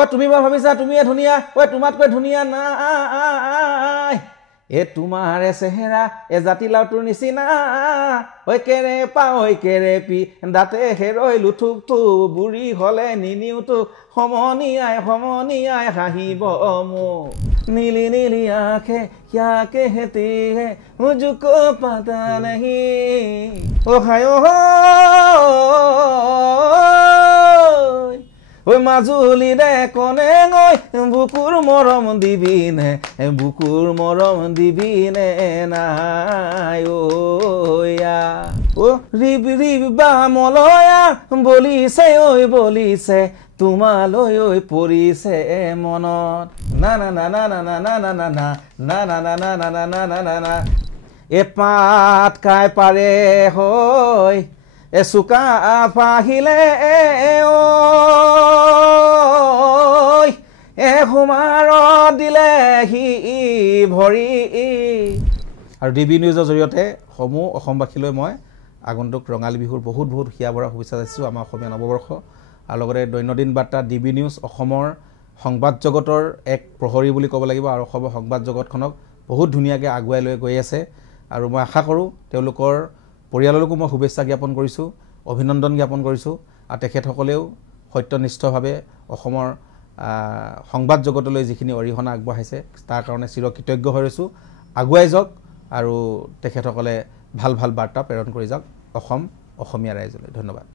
ঐ তুমি বা ভাবিছা তুমিয়ে ধুনীয়া ঐ তোমাতকৈ ধুনীয়া নাই এ তোমাৰে চেহেৰা এ জাতিলাওটোৰ নিচিনা ঐ কেৰে পি দাঁতে হেৰৈলো থুকটো বুঢ়ী হলে নিনিওতো সমনীয়াই হাঁহিব মোক নীলি নীলি আঁখে क्या कहती है मुझको पता नहीं ओ हाय ঐ মাজুলী দে কনে গৈ বুকুৰ মৰম দিবি নে নাই ঐ ও ৰিব বা মলয়া বলিছে তোমালৈ ঐ পৰিছে মনত না না না না না না না না না না না না না না না না না না এ পাত কাই পাৰে হৈ এ চুকা পাহিলে এ হুমাৰ দিলে হি ভৰি আৰু ডিবি নিউজৰ জৰিয়তে সমূহ অসমবাসীলৈ মই আগন্তুক ৰঙালী বিহুৰ বহুত হিয়া ভৰা শুভেচ্ছা যাচিছোঁ আমাৰ অসমীয়া নৱবৰ্ষ আৰু লগতে দৈনন্দিন বাৰ্তা ডিবি নিউজ অসমৰ সংবাদ জগতৰ এক প্ৰহৰী বুলি ক'ব লাগিব আৰু অসমৰ সংবাদ জগতখনক বহুত ধুনীয়াকৈ আগুৱাই লৈ গৈ আছে আৰু মই আশা কৰোঁ তেওঁলোকৰ পৰিয়াললৈকো মই শুভেচ্ছা জ্ঞাপন কৰিছোঁ অভিনন্দন জ্ঞাপন কৰিছোঁ আৰু তেখেতসকলেও সত্যনিষ্ঠভাৱে অসমৰ সংবাদ জগতলৈ যিখিনি অৰিহণা আগবঢ়াইছে তাৰ কাৰণে চিৰকৃতজ্ঞ হৈ ৰৈছোঁ আগুৱাই যাওক আৰু তেখেতসকলে ভাল বাৰ্তা প্ৰেৰণ কৰি যাওক অসমীয়া ৰাইজলৈ ধন্যবাদ